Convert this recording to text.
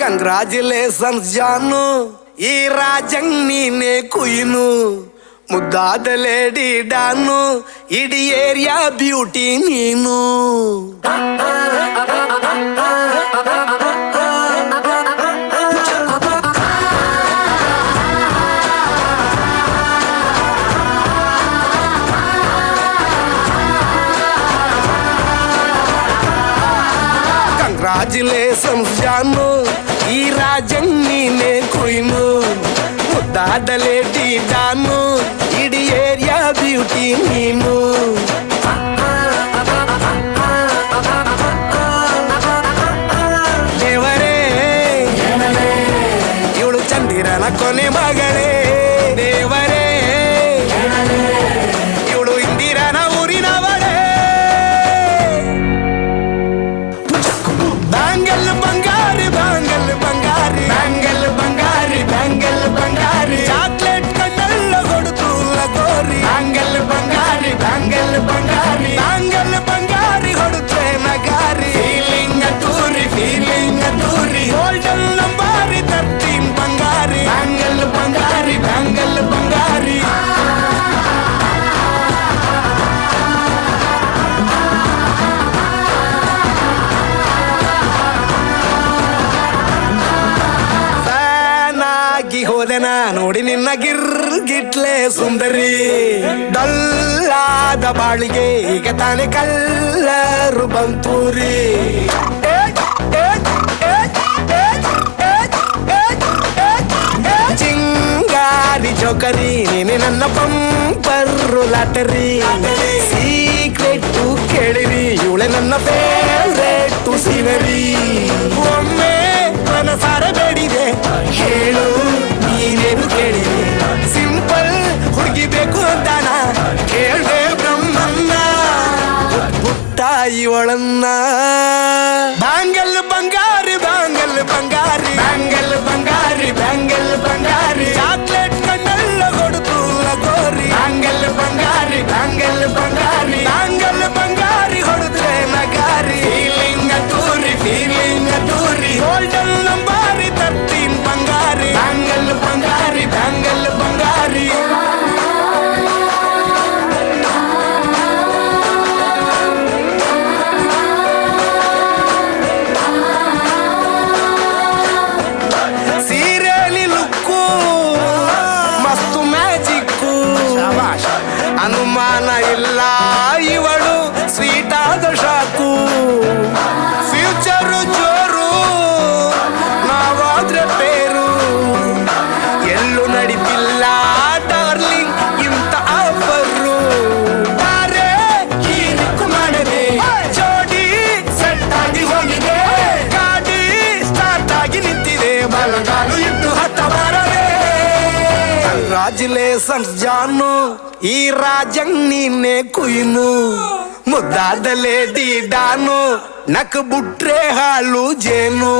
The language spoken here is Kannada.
ಕಂಗ್ರಾಚುಲೇಷನ್ಸ್ ಜಾನು, ಈ ರಾಜಂಗ್ ನೀನೆ ಕುಯ್ನು, ಮುದ್ದಾದ ಲೇಡಿ ಡಾನು, ಇಡೀ ಏರಿಯಾ ಬ್ಯೂಟಿ ನೀನು. ಕಂಗ್ರಾಚುಲೇಷನ್ಸ್ ಜಾನು, ಈ ರಾಜಂಗ್ ನೀನೆ ಕುಯ್ನು, ಮುದ್ದಾದ ಲೇಡಿ ಡಾನು, ಇಡೀ ಏರಿಯಾ ಬ್ಯೂಟಿ ನೀನು. ದೇವರೇ ಇವಳು ಚಂದಿರನ ಕೊನೆ ಮಗಳೇ, ದೇವರೇ ಇವಳು ಇಂದಿರನ ಊರಿನವಳೇ. ಬ್ಯಾಂಗಲ್ ಬಂಗಾರಿ ಬ್ಯಾಂಗಲ್ ಬಂಗಾರಿ ಬ್ಯಾಂಗಲ್ ಬಂಗಾರಿ ಬ್ಯಾಂಗಲ್ ಬಂಗಾರಿ, ಚಾಕ್ಲೇಟ್ ಕಣ್ಣೆಲ್ಲ ಕೊಡುತ್ತು ಲಗೋರಿ. ಬ್ಯಾಂಗಲ್ ಬಂಗಾರಿ ಬ್ಯಾಂಗಲ್ ಬಂಗಾರಿ ಬ್ಯಾಂಗಲ್ ಬಂಗಾರಿ ಹೊಡುತ್ತೆ ನಗಾರಿ. ಫೀಲಿಂಗ್ ಟೂರಿ ಗೋಲ್ಡನ್ ನಂಬಾರಿ 13 ಬಂಗಾರಿ. ಬ್ಯಾಂಗಲ್ ಬಂಗಾರಿ ಬ್ಯಾಂಗಲ್ ಬಂಗಾರಿ. ಹೋದೆನಾ ನೋಡಿ ನಿನ್ನ ಗಿರ್ಗಿಟ್ಲೆ ಸುಂದರಿ, ಡಲ್ಲಾದ ಬಾಳಿಗೆ ಈಗ ತಾನೆ ಕಲ್ಲರು ಬಂತೂರಿ. ಚಿಂಗಾರಿ ಜೋಕರಿ ನೀನೆ ನನ್ನ ಬಂಪರು ಲಾಟರಿ. ಸೀಕ್ರೆಟ್ ಕೇಳಿರಿ ಇವಳೆ ನನ್ನ ಫೇವ್ರೇಟ್ ಸೀನರಿ. ಒಮ್ಮೆ ಮನಸಾರ ಬೇಡಿದೆ ಹೇಳು ನೀನೇನು ಕೇಳಿದೆ, ಸಿಂಪಲ್ ಹುಡುಗಿ ಬೇಕು ಅಂತಾನ ಕೇಳ್ದೆ ಬ್ರಹ್ಮನ್ನ ಪುಟ್ಟ ಇವಳನ್ನ. ಬ್ಯಾಂಗಲ್ ಬಂಗಾರಿ ಬ್ಯಾಂಗಲ್ ಬಂಗಾರಿ ಬ್ಯಾಂಗಲ್ ಬಂಗಾರಿ ಬ್ಯಾಂಗಲ್ ಬಂಗಾರಿ, ಚಾಕ್ಲೇಟ್ ಕಣ್ಣೆಲ್ಲ ಕೊಡುತ್ತು ಲಗೋರಿ. ಬ್ಯಾಂಗಲ್ ಬಂಗಾರಿ ಬ್ಯಾಂಗಲ್ ಬಂಗಾರಿ ಬ್ಯಾಂಗಲ್ ಬಂಗಾರಿ ಹೊಡೆದ್ರೆ ನಗಾರಿ. ಫೀಲಿಂಗ್ ಟೂರಿ ಗೋಲ್ಡನ್ ನಂಬಾರಿ 13 ಬಂಗಾರಿ. ಬ್ಯಾಂಗಲ್ ಬಂಗಾರಿ ಬ್ಯಾಂಗಲ್ ಬಂಗಾರಿ. ಸೀರೆಲಿ ಲುಕ್ಕು ಮಸ್ತು ಮ್ಯಾಜಿಕ್ಕು, ಅನುಮಾನ ಇಲ್ಲ ಇವಳು ಸ್ವೀಟ್ ಆದ ಶಾಕು. ಫ್ಯೂಚರು ಜೋರು ನಾವಾದ್ರೆ ಬೇರು, ಎಲ್ಲೂ ನಡೀತಿಲ್ಲ ಡಾರ್ಲಿಂಗ್ ಇಂಥ ಆಫರು. ತಾರೆ ಹೀರಿಕ್ಕು ಮಾಡದೆ ಜೋಡಿ ಸೆಟ್ ಆಗಿ ಹೋಗಿದೆ, ಗಾಡಿ ಸ್ಟಾರ್ಟ್ ಆಗಿ ನಿಂತಿದೆ, ಬಲಗಾಲು ಇಟ್ಟು ಹತ್ತ ಬರದೆ. ಕಂಗ್ರಾಚುಲೇಷನ್ಸ್ ಜಾನು, ಈ ರಾಜಂಗ್ ನೀನೆ ಕುಯ್ನು, ಮುದ್ದಾದ ಲೇಡಿ ಡಾನು, ನಕ್ ಬುಟ್ರೆ ಹಾಲು ಜೇನು.